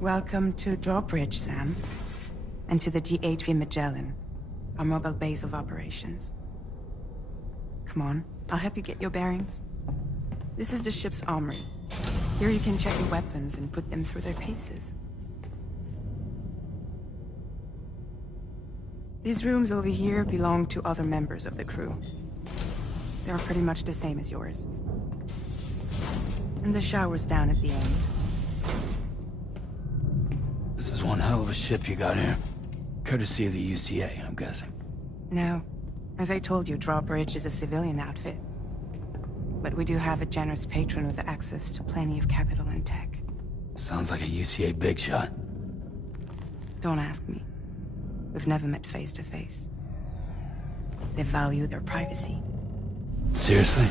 Welcome to Drawbridge, Sam. And to the DHV Magellan, our mobile base of operations. Come on, I'll help you get your bearings. This is the ship's armory. Here you can check your weapons and put them through their paces. These rooms over here belong to other members of the crew. They are pretty much the same as yours. And the shower's down at the end. This is one hell of a ship you got here. Courtesy of the UCA, I'm guessing. No. As I told you, Drawbridge is a civilian outfit. But we do have a generous patron with access to plenty of capital and tech. Sounds like a UCA big shot. Don't ask me. We've never met face to face. They value their privacy. Seriously?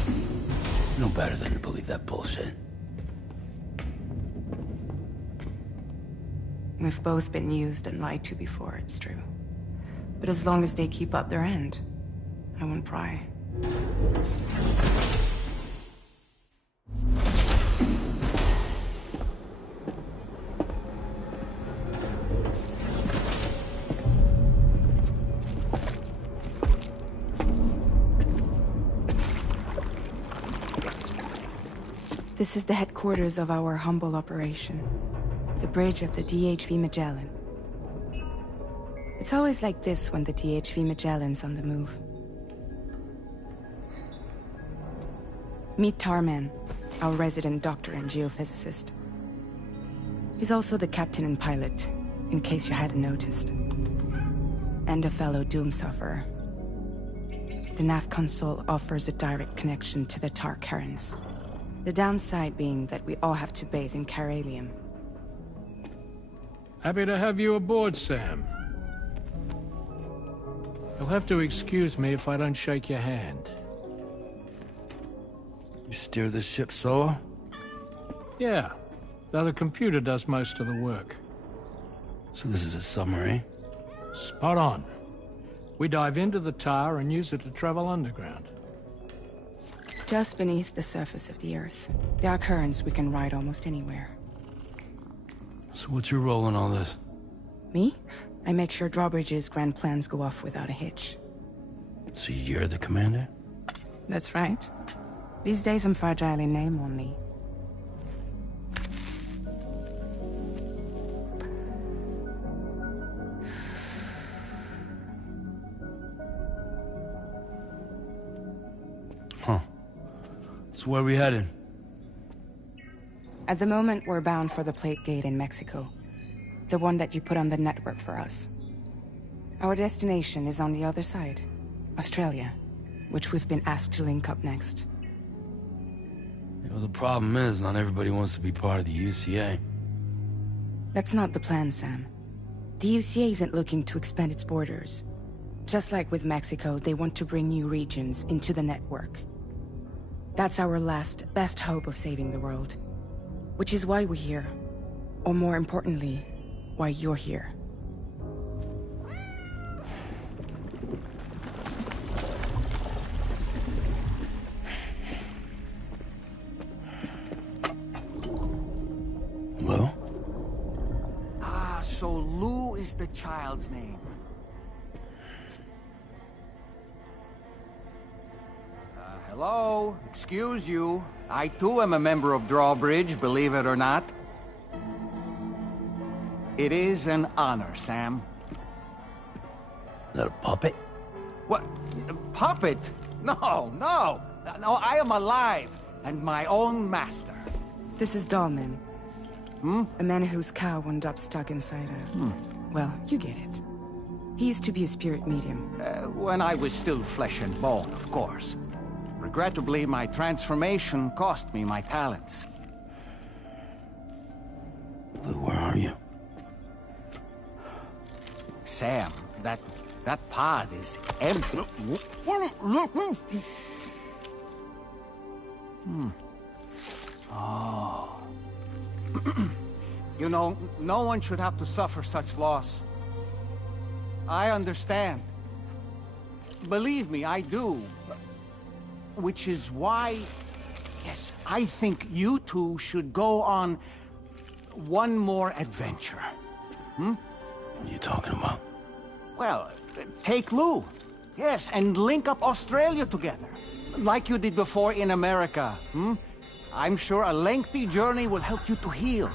No better than to believe that bullshit. We've both been used and lied to before, it's true. But as long as they keep up their end, I won't pry. This is the headquarters of our humble operation. The bridge of the DHV Magellan. It's always like this when the DHV Magellan's on the move. Meet Tarman, our resident doctor and geophysicist. He's also the captain and pilot, in case you hadn't noticed. And a fellow doom sufferer. The nav console offers a direct connection to the Tar currents. The downside being that we all have to bathe in Caralium. Happy to have you aboard, Sam. You'll have to excuse me if I don't shake your hand. You steer this ship solo? Yeah, though the computer does most of the work. So this is a submarine? Spot on. We dive into the Tar and use it to travel underground. Just beneath the surface of the Earth, there are currents we can ride almost anywhere. So what's your role in all this? Me? I make sure Drawbridge's grand plans go off without a hitch. So you're the commander? That's right. These days I'm fragile in name only. Huh. So where are we headed? At the moment, we're bound for the Plate Gate in Mexico. The one that you put on the network for us. Our destination is on the other side, Australia, which we've been asked to link up next. You know, the problem is, not everybody wants to be part of the UCA. That's not the plan, Sam. The UCA isn't looking to expand its borders. Just like with Mexico, they want to bring new regions into the network. That's our last, best hope of saving the world. Which is why we're here. Or more importantly, why you're here. Hello? Ah, so Lou is the child's name. Hello? Excuse you. I too am a member of Drawbridge, believe it or not. It is an honor, Sam. Is that a puppet? What? A puppet? No, no! No, I am alive, and my own master. This is Dahlman. A man whose cow wound up stuck inside a... Well, you get it. He used to be a spirit medium. When I was still flesh and bone, of course. Regrettably, my transformation cost me my talents. Lou, where are you? Sam, that pod is empty. Oh. You know, no one should have to suffer such loss. I understand. Believe me, I do. Which is why, yes, I think you two should go on one more adventure. What are you talking about? Well, take Lou. Yes, and link up Australia together. Like you did before in America. I'm sure a lengthy journey will help you to heal.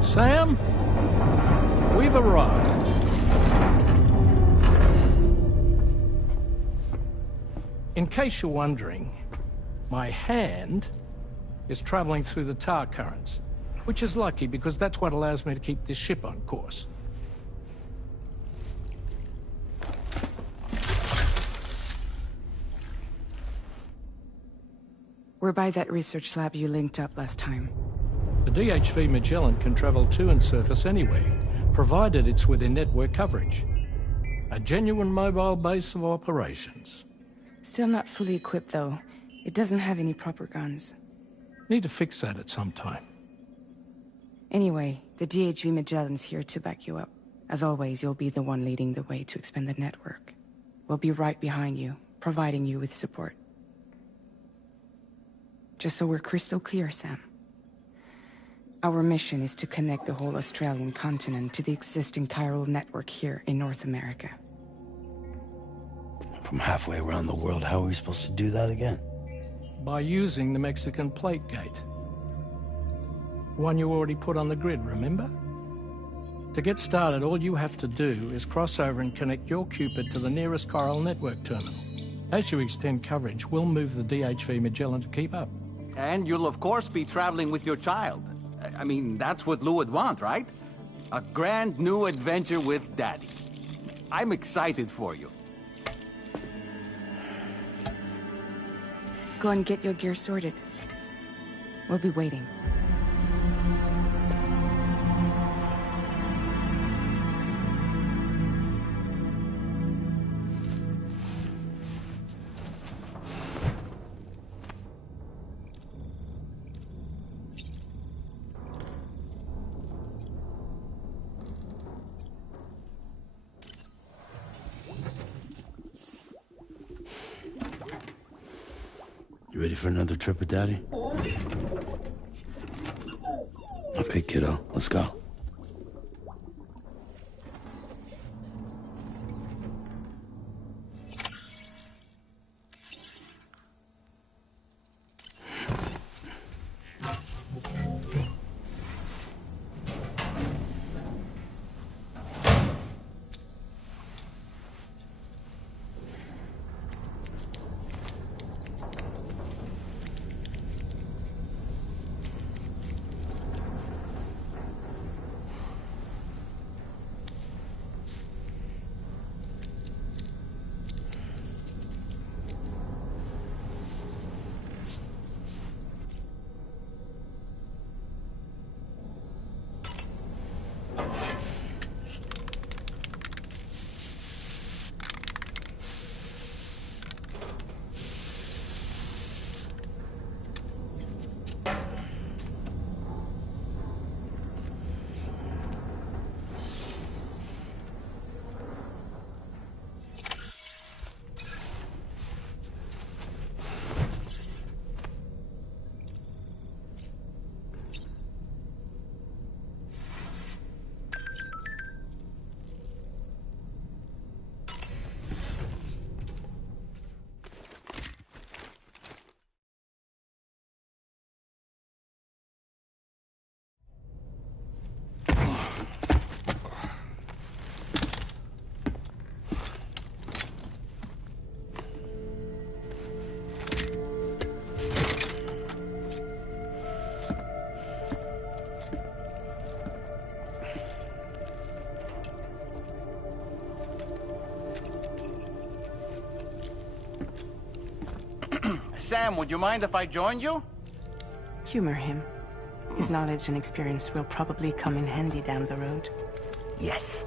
Sam, we've arrived. In case you're wondering, my hand is traveling through the tar currents, which is lucky because that's what allows me to keep this ship on course. We're by that research lab you linked up last time. The DHV Magellan can travel to and surface anywhere, provided it's within network coverage. A genuine mobile base of operations. Still not fully equipped, though. It doesn't have any proper guns. Need to fix that at some time. Anyway, the DHV Magellan's here to back you up. As always, you'll be the one leading the way to expand the network. We'll be right behind you, providing you with support. Just so we're crystal clear, Sam. Our mission is to connect the whole Australian continent to the existing chiral network here in North America. From halfway around the world, how are we supposed to do that again? By using the Mexican plate gate. One you already put on the grid, remember? To get started, all you have to do is cross over and connect your Cupid to the nearest chiral network terminal. As you extend coverage, we'll move the DHV Magellan to keep up. And you'll of course be traveling with your child. I mean, that's what Lou would want, right? A grand new adventure with Daddy. I'm excited for you. Go and get your gear sorted. We'll be waiting. You ready for another trip with Daddy? Okay, kiddo, let's go. Sam, would you mind if I joined you? Humor him. His knowledge and experience will probably come in handy down the road. Yes.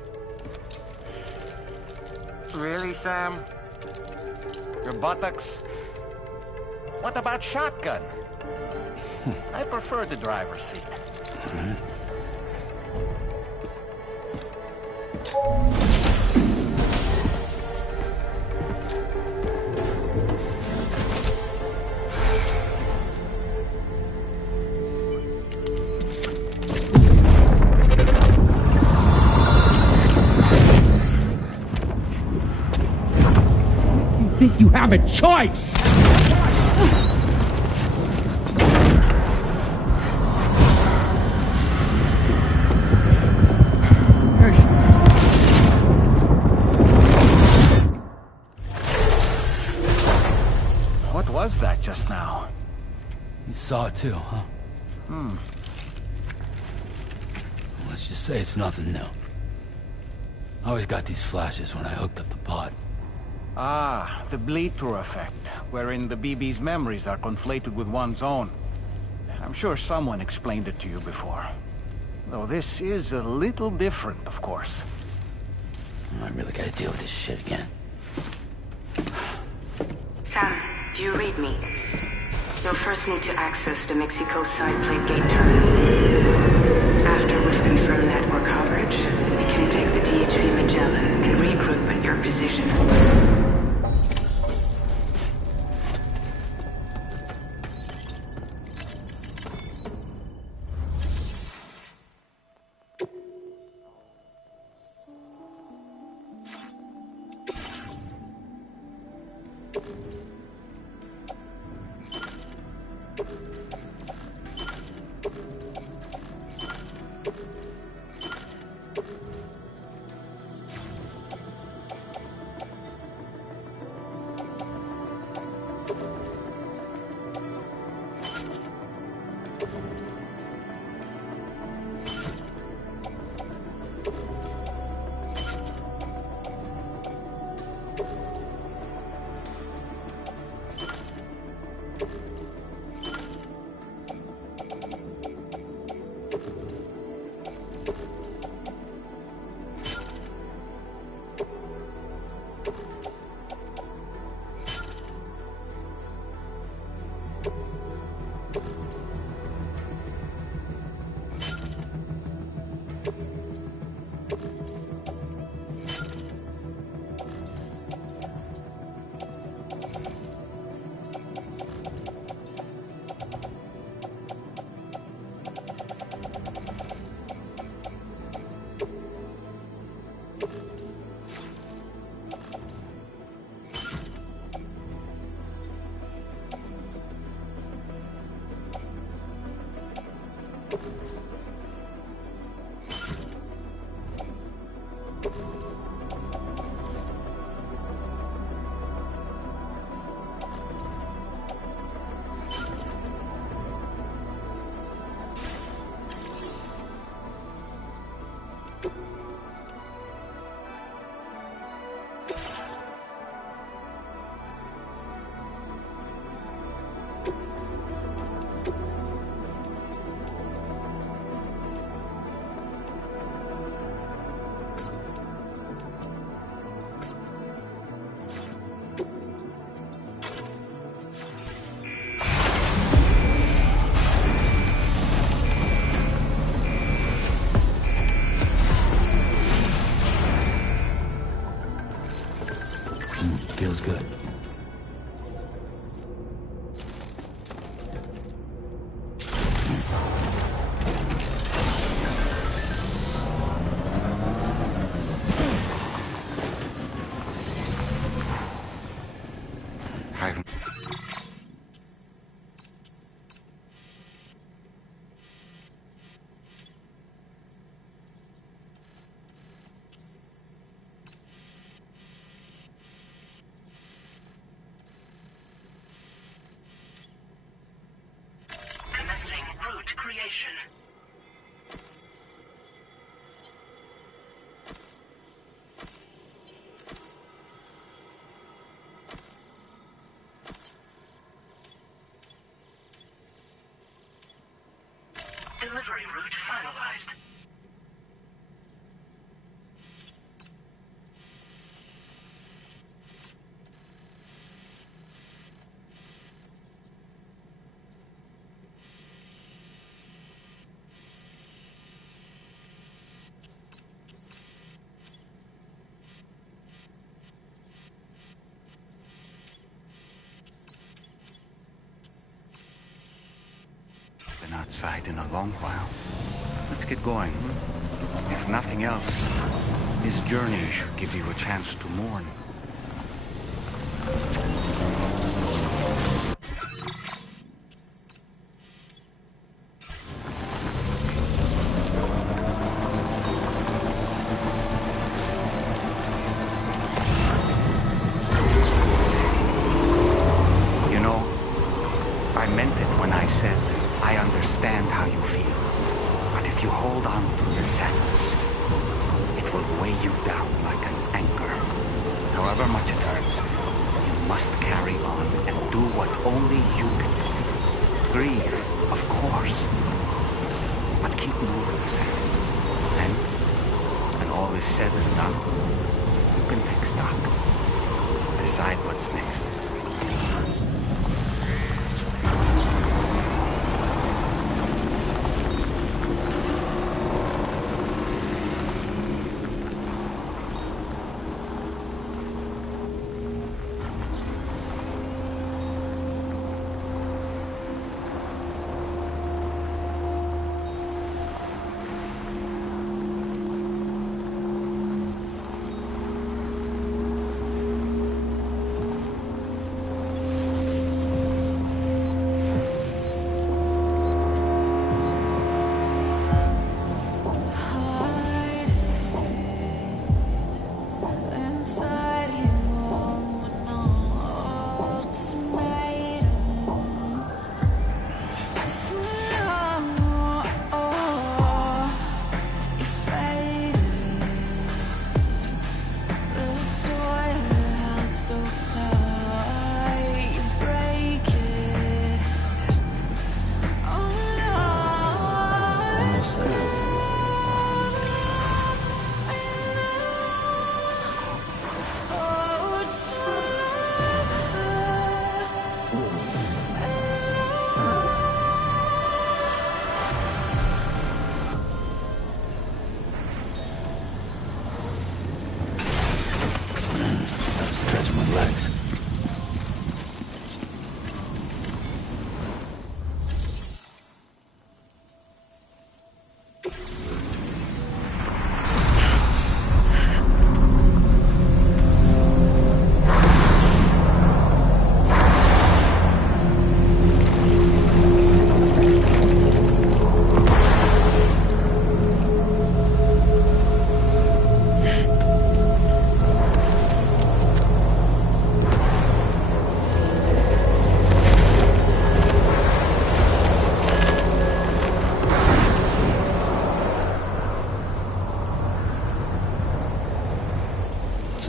Really, Sam? Your buttocks? What about shotgun? I prefer the driver's seat. Think you have a choice? What was that just now? You saw it too, huh? Let's just say it's nothing new. I always got these flashes when I hooked up the pod. Ah, the bleed-through effect, wherein the BB's memories are conflated with one's own. I'm sure someone explained it to you before. Though this is a little different, of course. I really gotta deal with this shit again. Sam, do you read me? You'll first need to access the Mexico side plate gate terminal. After we've confirmed network coverage, we can take the DHV Magellan and regroup at your position. Feels good. Commencing route creation. Delivery route finalized. outside in a long while. Let's get going. If nothing else, this journey should give you a chance to mourn.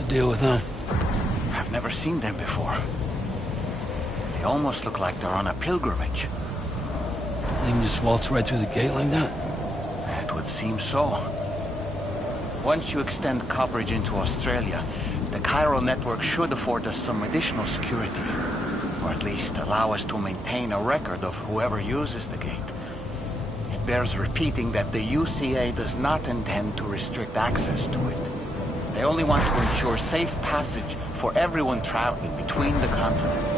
Deal with them? I've never seen them before. They almost look like they're on a pilgrimage. They can just waltz right through the gate like that? It would seem so. Once you extend coverage into Australia, the chiral network should afford us some additional security. Or at least allow us to maintain a record of whoever uses the gate. It bears repeating that the UCA does not intend to restrict access to it. They only want to ensure safe passage for everyone traveling between the continents.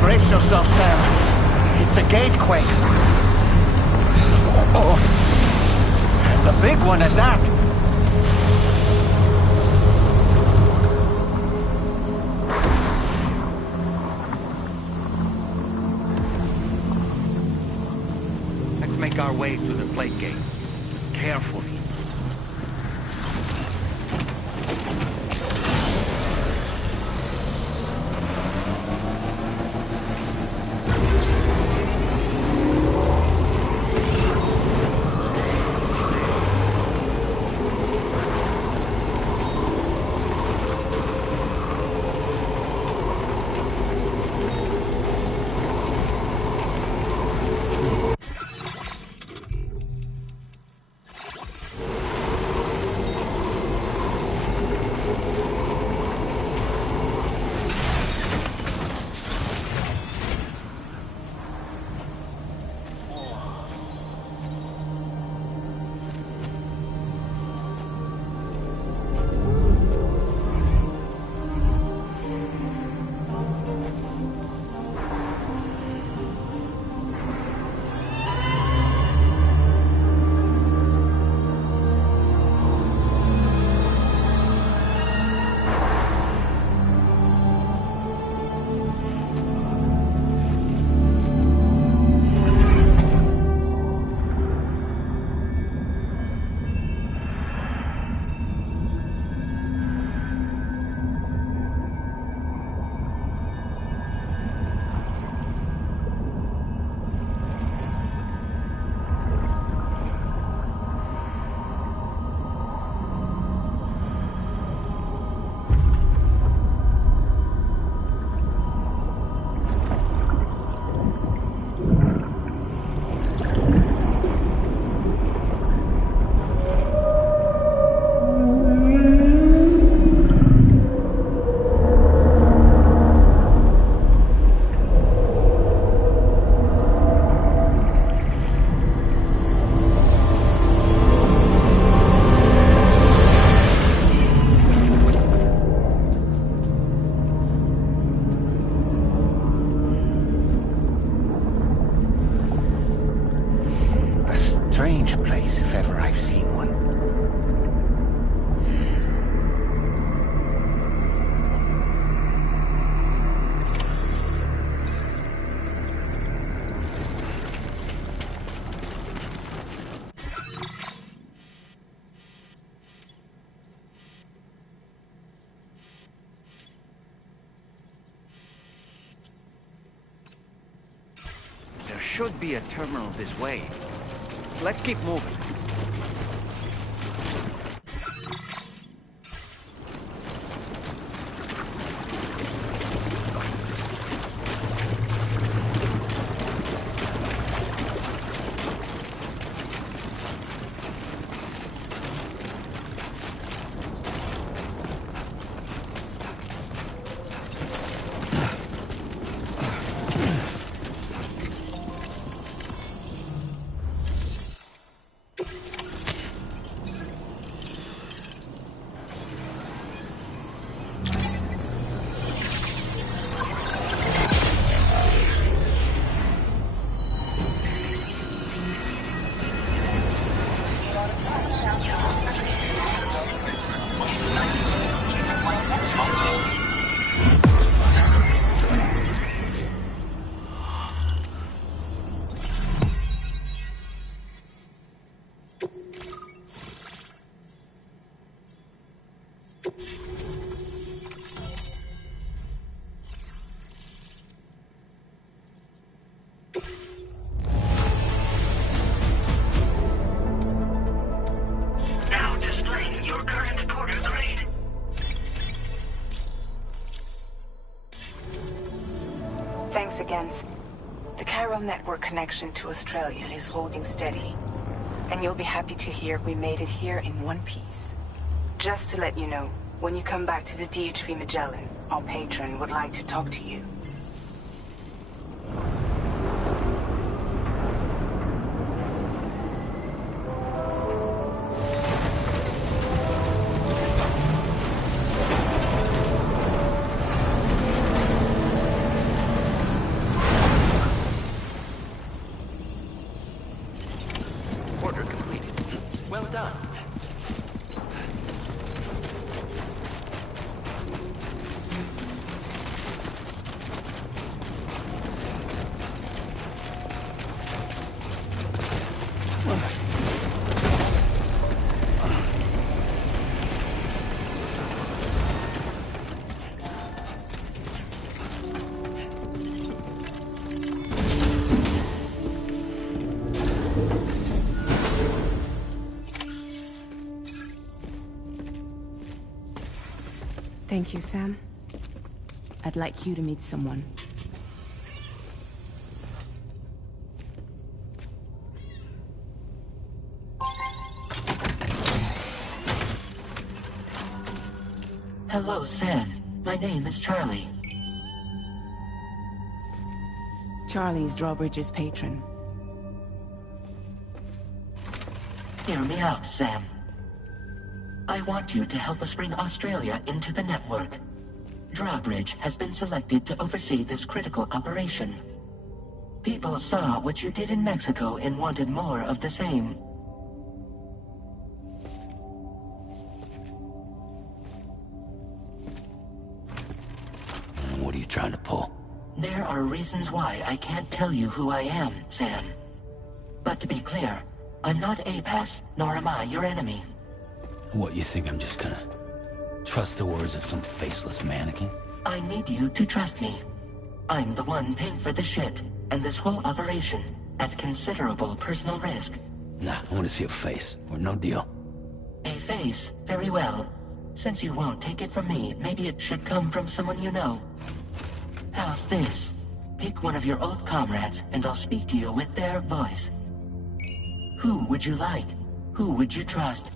Brace yourself, Sam. It's a gatequake. Oh, and a big one at that. Make our way to the plate gate. Carefully. should be a terminal this way. Let's keep moving. Now displaying your current porter grade. Thanks again. The chiral network connection to Australia is holding steady. And you'll be happy to hear we made it here in one piece. Just to let you know, when you come back to the DHV Magellan, our patron would like to talk to you. Order completed. Well done. Thank you, Sam. I'd like you to meet someone. Hello, Sam. My name is Charlie. Charlie's Drawbridge's patron. Hear me out, Sam. I want you to help us bring Australia into the network. Drawbridge has been selected to oversee this critical operation. People saw what you did in Mexico and wanted more of the same. What are you trying to pull? There are reasons why I can't tell you who I am, Sam. But to be clear, I'm not APAS, nor am I your enemy. What, you think I'm just gonna trust the words of some faceless mannequin? I need you to trust me. I'm the one paying for the ship and this whole operation at considerable personal risk. Nah, I want to see a face, or no deal. A face? Very well. Since you won't take it from me, maybe it should come from someone you know. How's this? Pick one of your old comrades, and I'll speak to you with their voice. Who would you like? Who would you trust?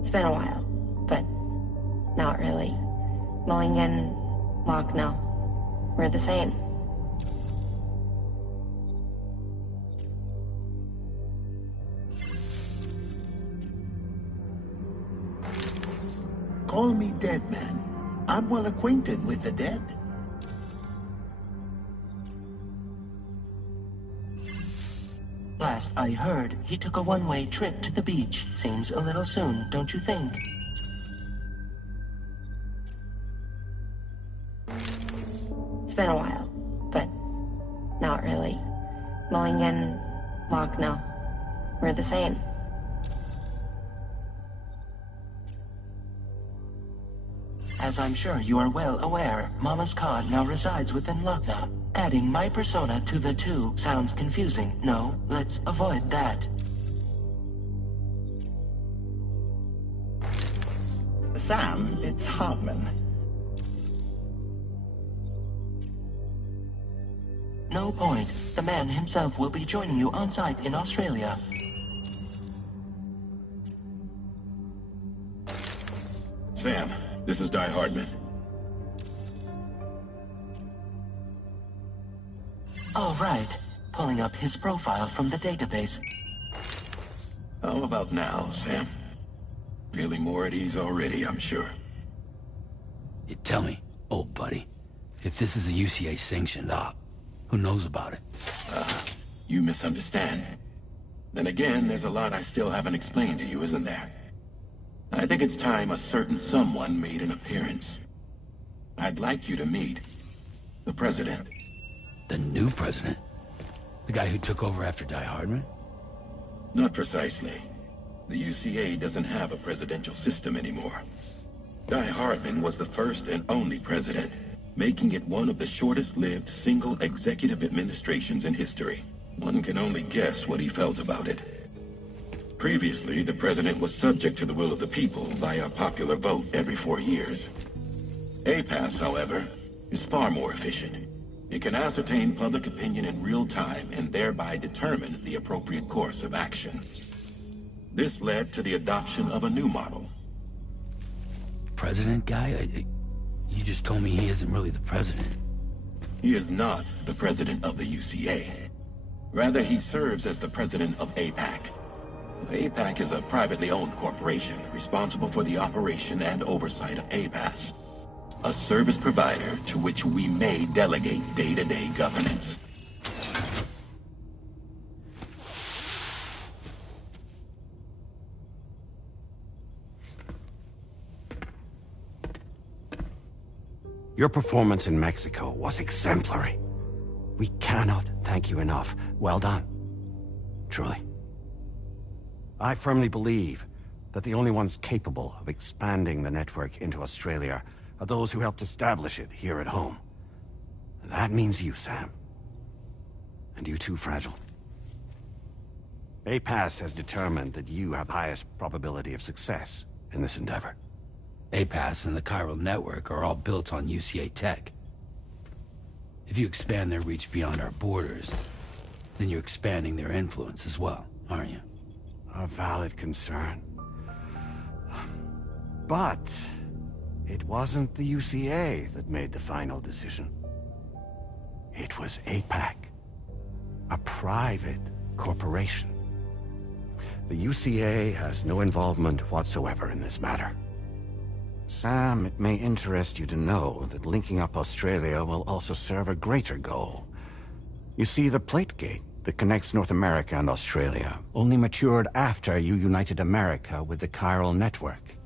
It's been a while, but not really. Mulligan, Locke, no. We're the same. Call me dead man. I'm well acquainted with the dead. Last I heard, he took a one-way trip to the beach. Seems a little soon, don't you think? It's been a while, but not really. Mulligan, Locke, no. We're the same. As I'm sure you are well aware, Mama's Khan now resides within Lochna. Adding my persona to the two sounds confusing. No, let's avoid that. Sam, it's Hartman. No point. The man himself will be joining you on site in Australia. Sam, this is Di Hardman. All right. Pulling up his profile from the database. How about now, Sam? Feeling more at ease already, I'm sure. You tell me, old buddy, if this is a UCA-sanctioned op, who knows about it? You misunderstand. Then again, there's a lot I still haven't explained to you, isn't there? I think it's time a certain someone made an appearance. I'd like you to meet the President. The new president? The guy who took over after Die Hardman? Not precisely. The UCA doesn't have a presidential system anymore. Die Hardman was the first and only president, making it one of the shortest-lived single executive administrations in history. One can only guess what he felt about it. Previously, the president was subject to the will of the people via popular vote every 4 years. APAS, however, is far more efficient. It can ascertain public opinion in real time and thereby determine the appropriate course of action. This led to the adoption of a new model. President guy? You just told me he isn't really the president. He is not the president of the UCA. Rather, he serves as the president of APAC. APAC is a privately owned corporation responsible for the operation and oversight of APAS, a service provider to which we may delegate day-to-day governance. Your performance in Mexico was exemplary. We cannot thank you enough. Well done. Truly. I firmly believe that the only ones capable of expanding the network into Australia are those who helped establish it here at home. That means you, Sam. And you too, Fragile. APAS has determined that you have the highest probability of success in this endeavor. APAS and the chiral network are all built on UCA tech. If you expand their reach beyond our borders, then you're expanding their influence as well, aren't you? A valid concern. But it wasn't the UCA that made the final decision. It was APAC, a private corporation. The UCA has no involvement whatsoever in this matter. Sam, it may interest you to know that linking up Australia will also serve a greater goal. You see, the plate gate that connects North America and Australia only matured after you united America with the chiral network.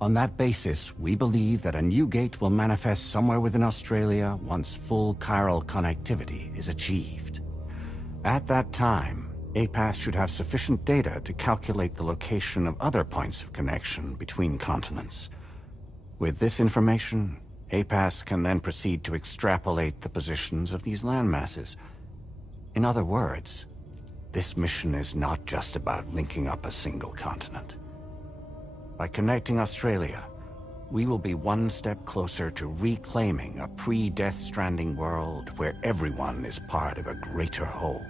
On that basis, we believe that a new gate will manifest somewhere within Australia once full chiral connectivity is achieved. At that time, APAS should have sufficient data to calculate the location of other points of connection between continents. With this information, APAS can then proceed to extrapolate the positions of these landmasses. In other words, this mission is not just about linking up a single continent. By connecting Australia, we will be one step closer to reclaiming a pre-Death Stranding world where everyone is part of a greater whole.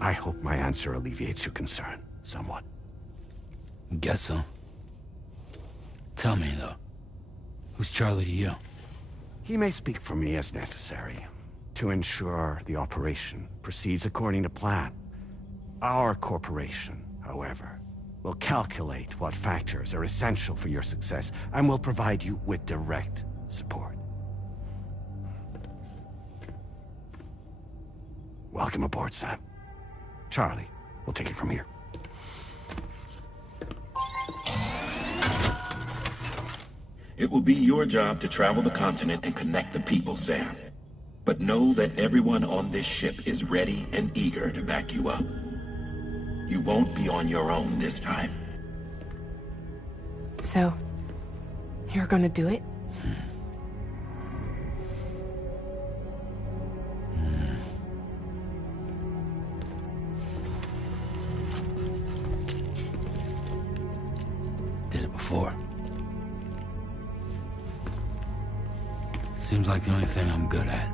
I hope my answer alleviates your concern somewhat. Guess so. Tell me, though. Who's Charlie to you? He may speak for me as necessary, to ensure the operation proceeds according to plan. Our corporation, however, will calculate what factors are essential for your success, and will provide you with direct support. Welcome aboard, Sam. Charlie, we'll take it from here. It will be your job to travel the continent and connect the people, Sam. But know that everyone on this ship is ready and eager to back you up. You won't be on your own this time. So, You're gonna do it? Did it before. Seems like the only thing I'm good at.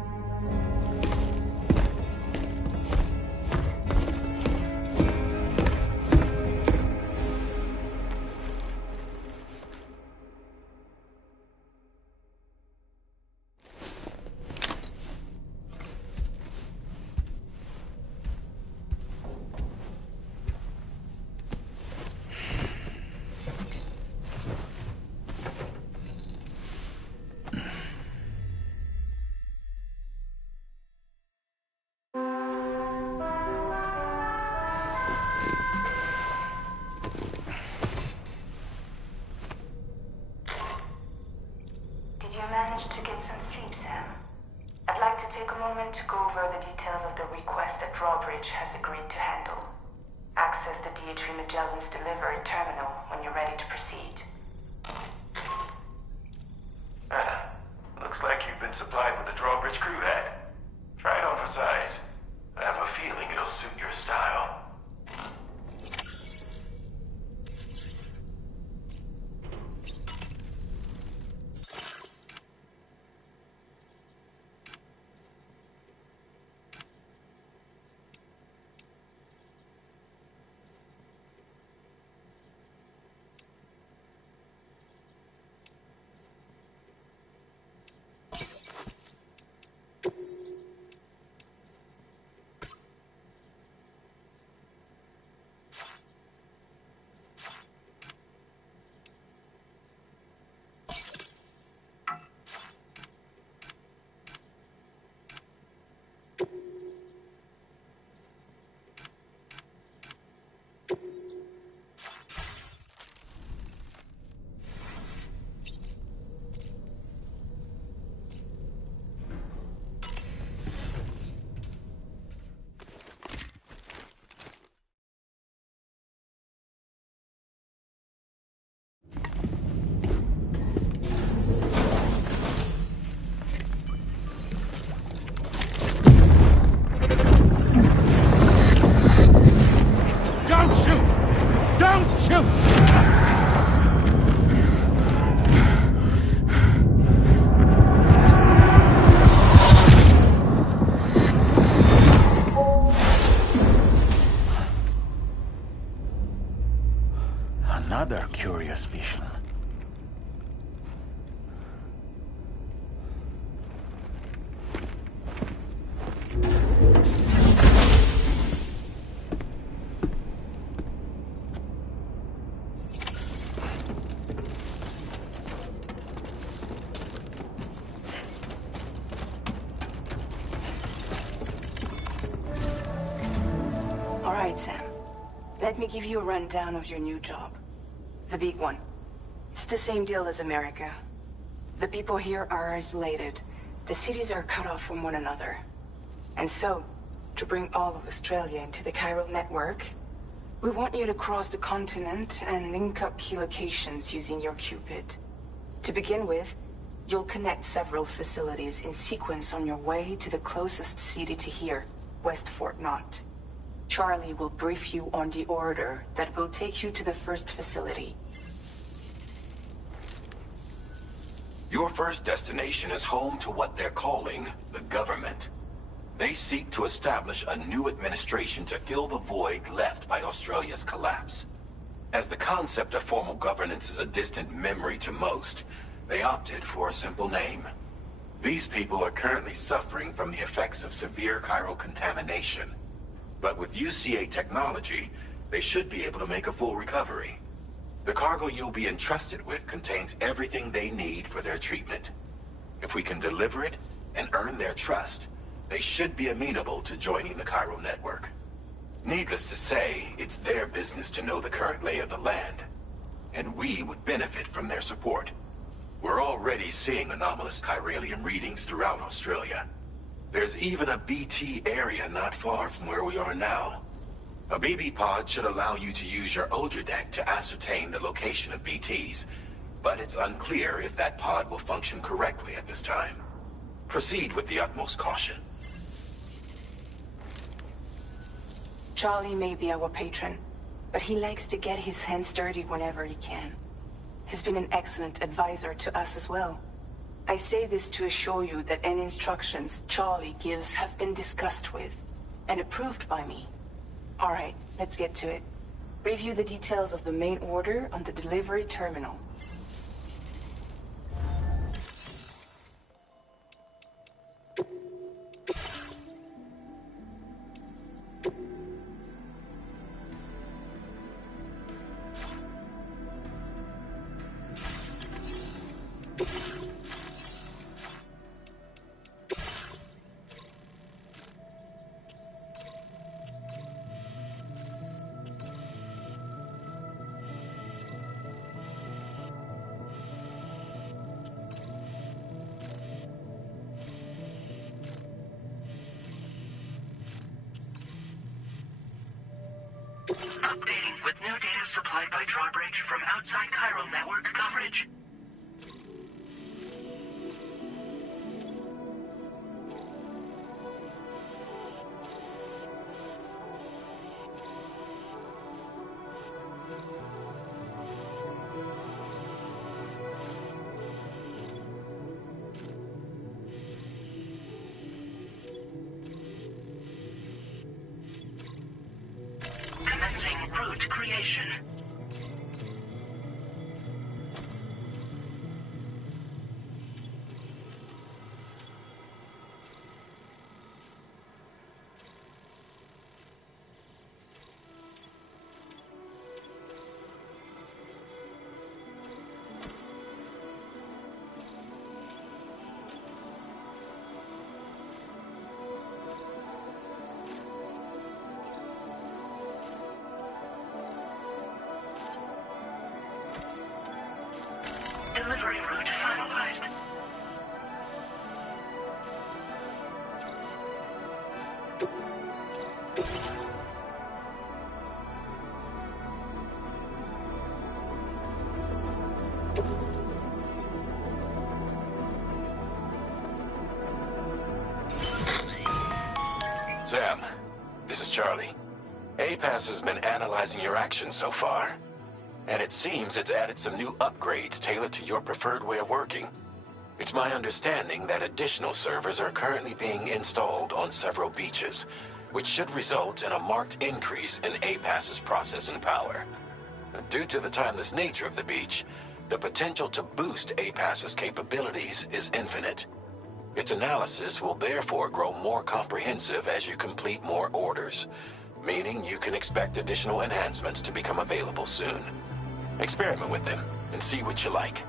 Managed to get some sleep, Sam. I'd like to take a moment to go over the details of the request that Drawbridge has agreed to handle. Access the DHV Magellan's delivery terminal when you're ready to proceed. Looks like you've been supplied with the Drawbridge crew hat. Try it on for size. I have a feeling it'll suit your style. Another curious vision. All right, Sam. Let me give you a rundown of your new job. The big one. It's the same deal as America. The people here are isolated. The cities are cut off from one another. And so, to bring all of Australia into the chiral network, we want you to cross the continent and link up key locations using your Cupid. To begin with, you'll connect several facilities in sequence on your way to the closest city to here, West Fort Knott. Charlie will brief you on the order that will take you to the first facility. Your first destination is home to what they're calling the government. They seek to establish a new administration to fill the void left by Australia's collapse. As the concept of formal governance is a distant memory to most, they opted for a simple name. These people are currently suffering from the effects of severe chiral contamination. But with UCA technology, they should be able to make a full recovery. The cargo you'll be entrusted with contains everything they need for their treatment. If we can deliver it and earn their trust, they should be amenable to joining the chiral network. Needless to say, it's their business to know the current lay of the land, and we would benefit from their support. We're already seeing anomalous chiralium readings throughout Australia. There's even a BT area not far from where we are now. A BB pod should allow you to use your Ultra deck to ascertain the location of BTs. but it's unclear if that pod will function correctly at this time. Proceed with the utmost caution. Charlie may be our patron, but he likes to get his hands dirty whenever he can. He's been an excellent advisor to us as well. I say this to assure you that any instructions Charlie gives have been discussed with and approved by me. All right, let's get to it. Review the details of the main order on the delivery terminal. Updating with new data supplied by Drawbridge from outside chiral network coverage. Commencing route creation. Delivery route finalized. Sam, this is Charlie. APAS has been analyzing your actions so far, and it seems it's added some new upgrades tailored to your preferred way of working. It's my understanding that additional servers are currently being installed on several beaches, which should result in a marked increase in APAS's processing power. Due to the timeless nature of the beach, the potential to boost APAS's capabilities is infinite. Its analysis will therefore grow more comprehensive as you complete more orders, meaning you can expect additional enhancements to become available soon. Experiment with them and see what you like.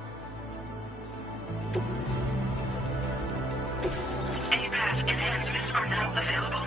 APAS enhancements are now available.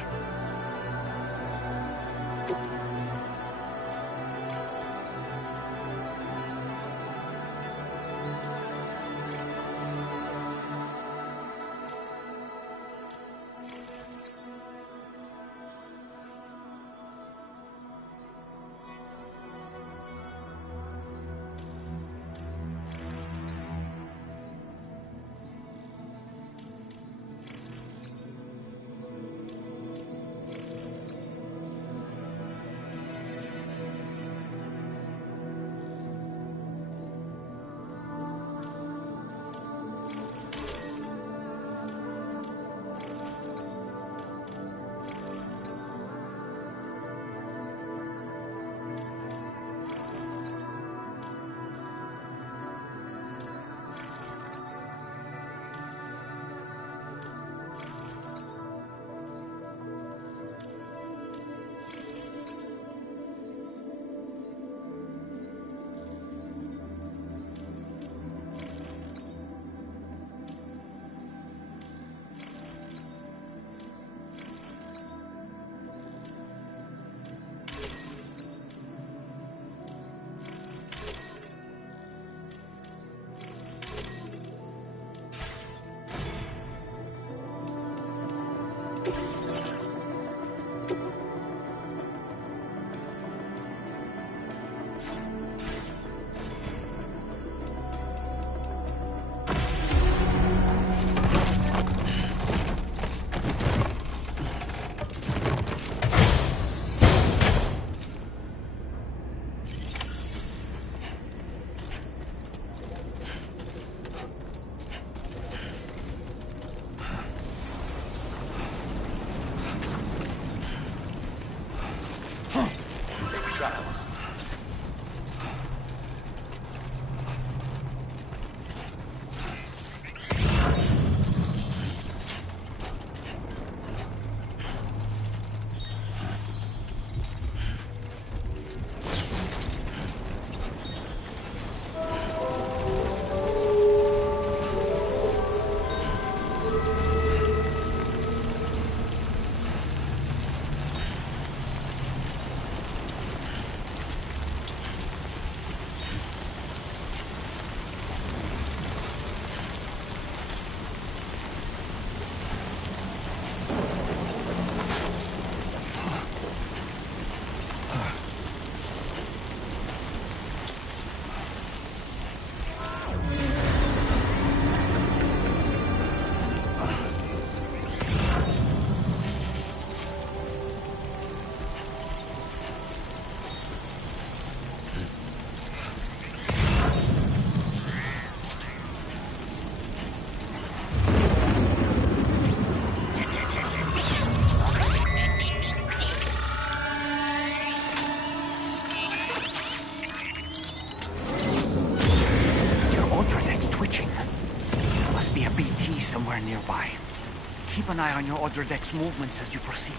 missiles. Somewhere nearby. Keep an eye on your other deck's movements as you proceed.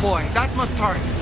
boy. That must hurt.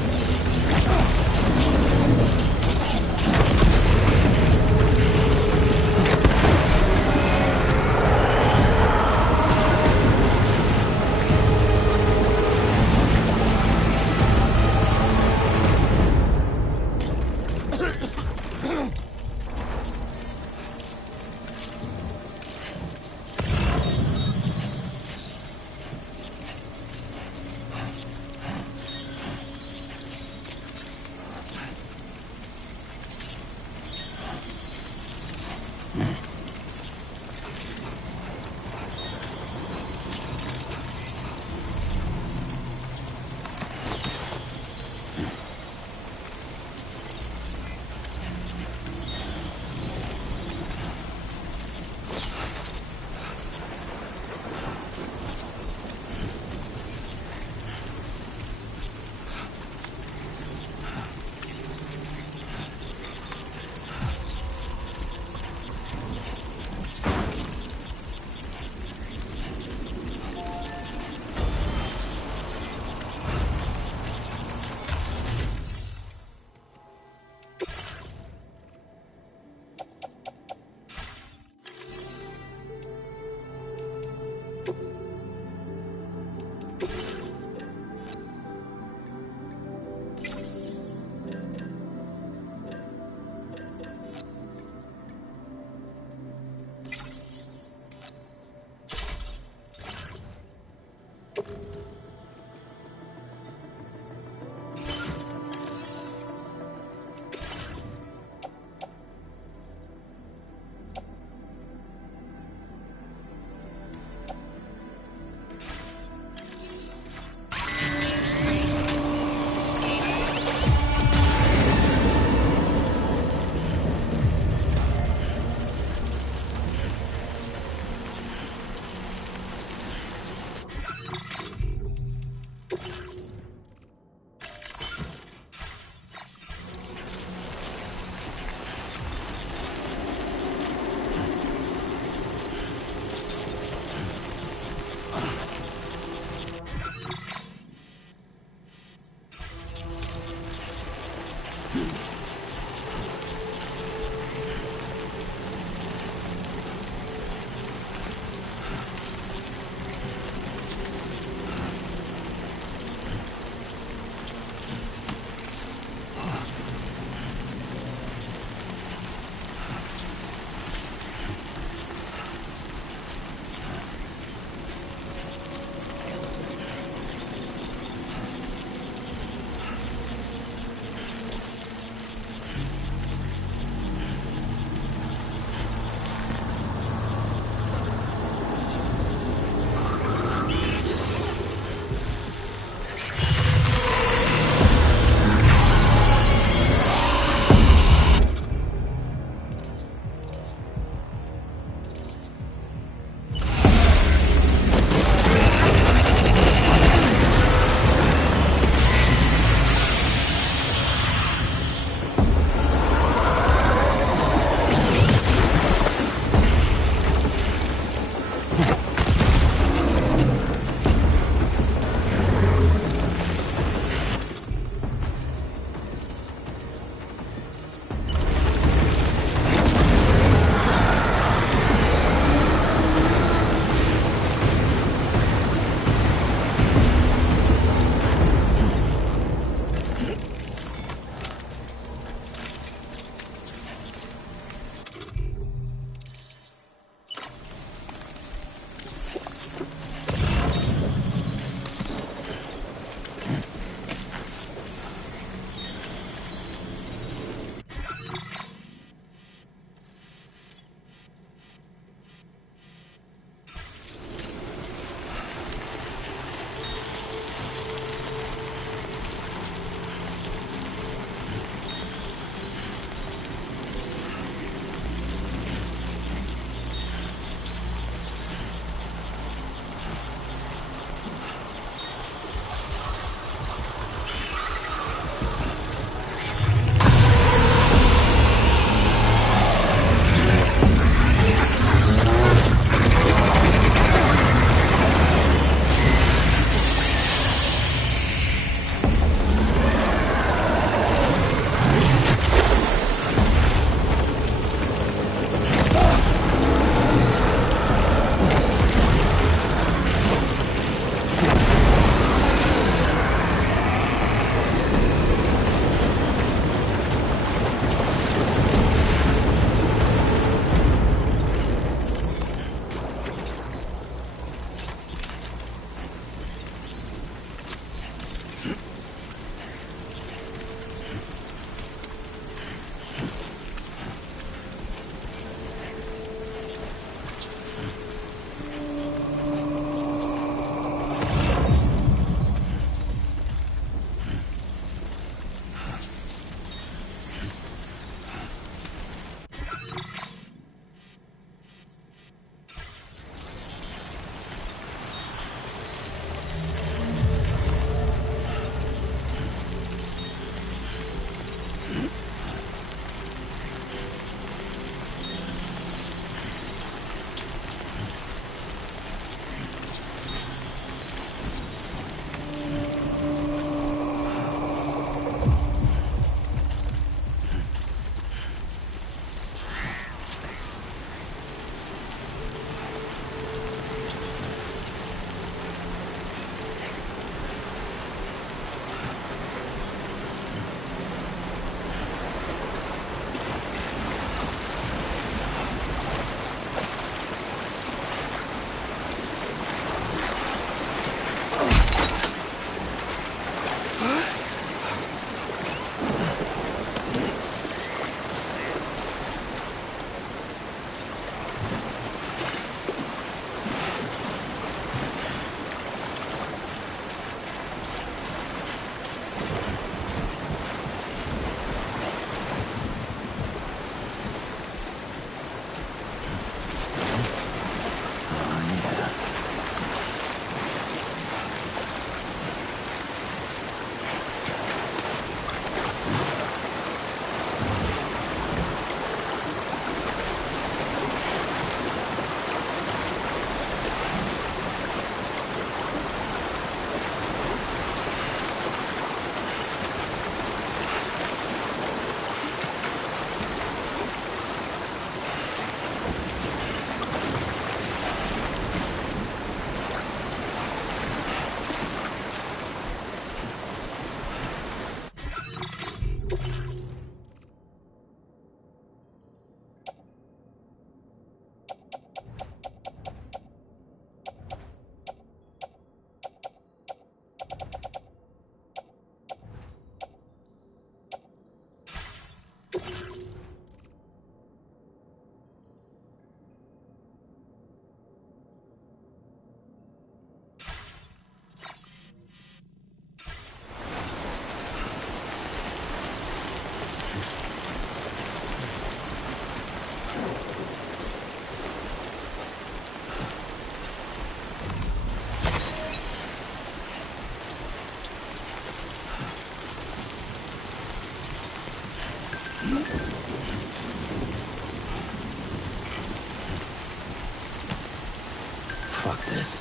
Fuck this.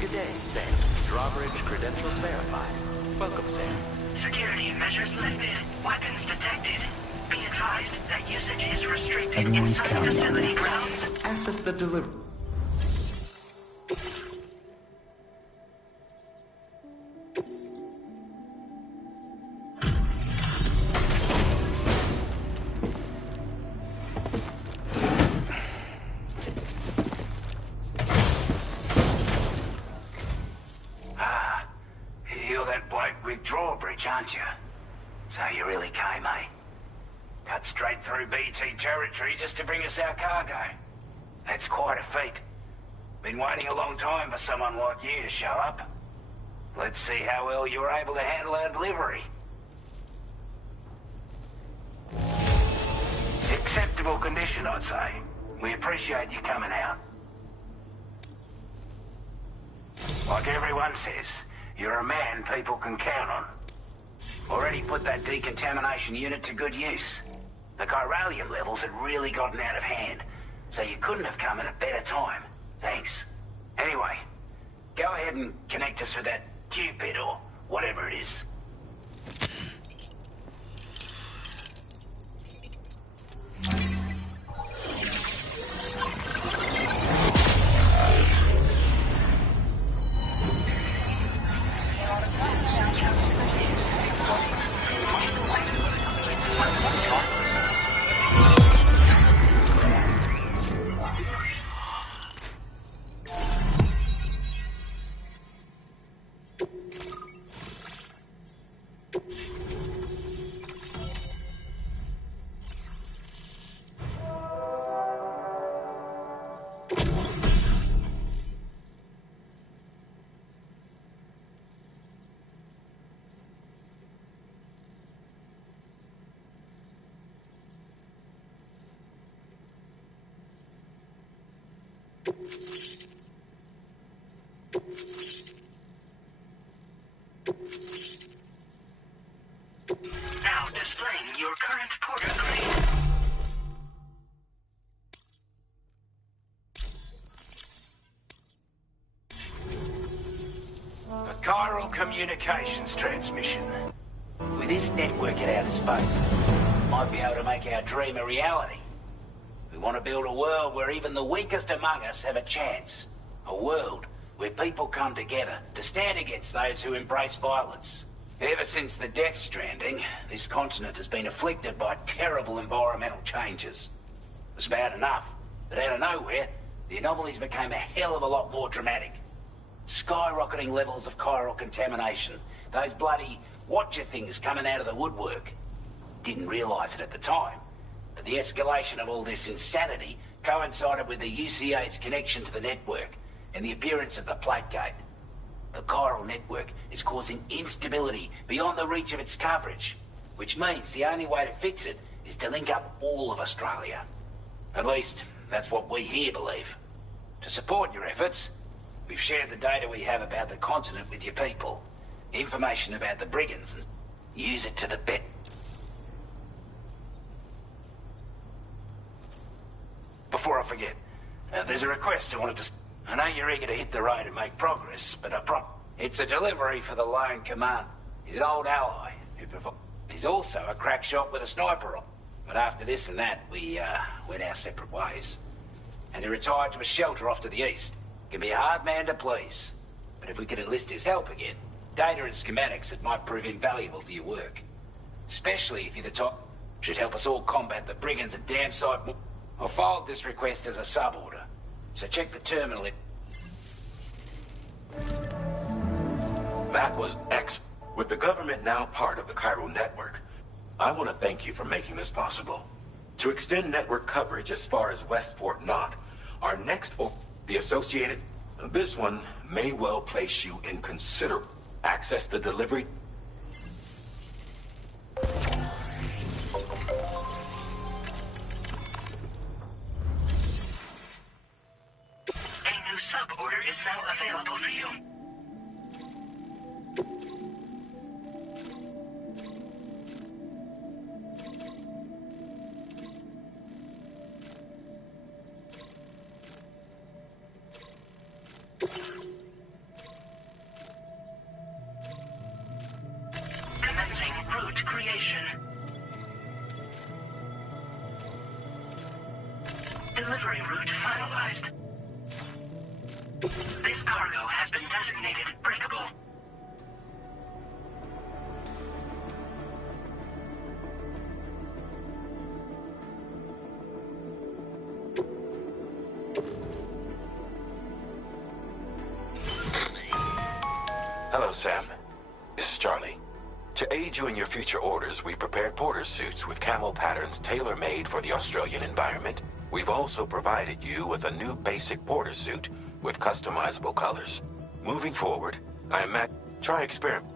Good day, Sam. Drawbridge credentials verified. Welcome, Sam. Security measures lifted. Weapons detected. Be advised that usage is restricted Everyone's inside counting on facility me. grounds. Access the delivery. You're that bloke with Drawbridge, aren't you? So you really came, eh? Cut straight through BT territory just to bring us our cargo. That's quite a feat. Been waiting a long time for someone like you to show up. Let's see how well you were able to handle our delivery. Acceptable condition, I'd say. We appreciate you coming out. Like everyone says, you're a man people can count on. Already put that decontamination unit to good use. The chiralium levels had really gotten out of hand, so you couldn't have come at a better time. Thanks. Anyway, go ahead and connect us with that Cupid or whatever it is. Now displaying your current porter grade. A chiral communications transmission. With this network at our disposal, we might be able to make our dream a reality. We want to build a world where even the weakest among us have a chance. A world where people come together to stand against those who embrace violence. Ever since the death stranding, this continent has been afflicted by terrible environmental changes. It was bad enough, but out of nowhere, the anomalies became a hell of a lot more dramatic. Skyrocketing levels of chiral contamination. Those bloody watcher things coming out of the woodwork. Didn't realize it at the time, but the escalation of all this insanity coincided with the UCA's connection to the network and the appearance of the plate gate. The chiral network is causing instability beyond the reach of its coverage, which means the only way to fix it is to link up all of Australia. At least, that's what we here believe. To support your efforts, we've shared the data we have about the continent with your people. Information about the brigands, and use it to the best. Before I forget, there's a request I wanted to... I know you're eager to hit the road and make progress, but it's a delivery for the Lone Command. He's an old ally. He's also a crack shot with a sniper on. But after this and that, we went our separate ways. And he retired to a shelter off to the east. Can be a hard man to please. But if we could enlist his help again, Data and schematics that might prove invaluable for your work. Especially if you're the top. Should help us all combat the brigands a damn sight more. I filed this request as a sub-order, so check the terminal it... That was excellent. With the government now part of the Chiral network, I want to thank you for making this possible. To extend network coverage as far as West Fort Knott, our next the Associated... This one may well place you in considerable... Access the delivery... A new sub-order is now available for you. Commencing route creation. Delivery route finalized. This cargo has been designated breakable. Hello, Sam. This is Charlie. To aid you in your future orders, we prepared porter suits with camo patterns tailor-made for the Australian environment. We've also provided you with a new basic porter suit with customizable colors. Moving forward, I imagine... Try experiment.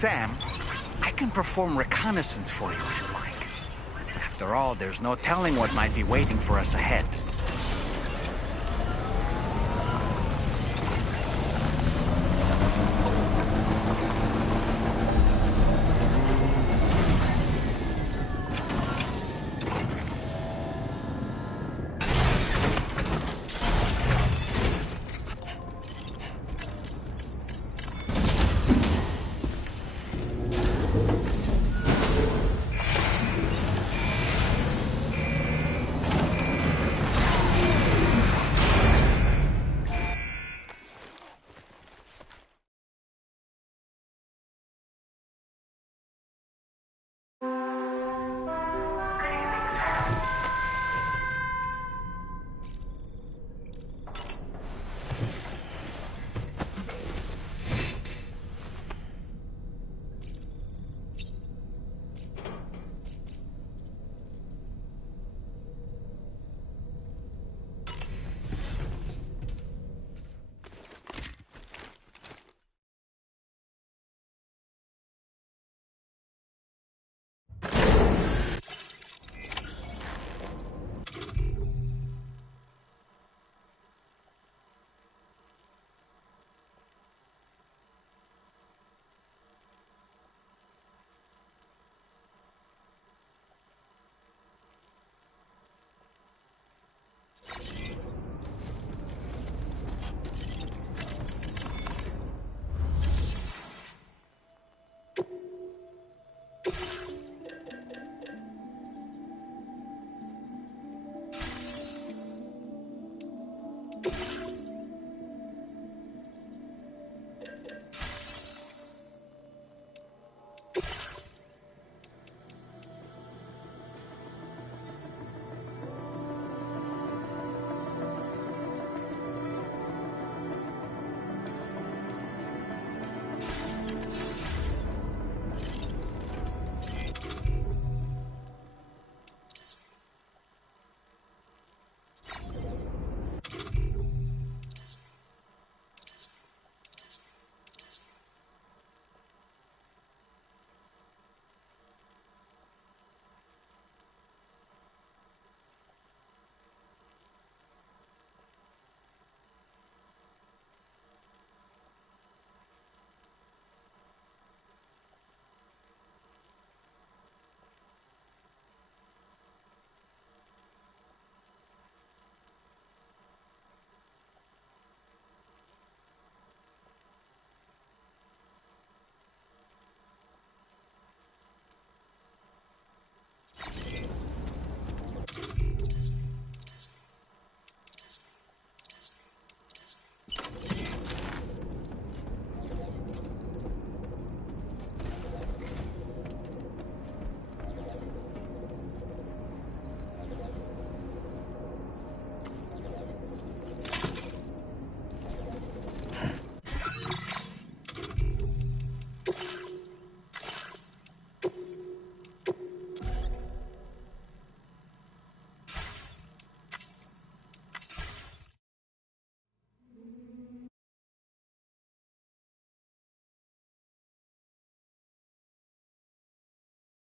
Sam, I can perform reconnaissance for you if you like. After all, there's no telling what might be waiting for us ahead.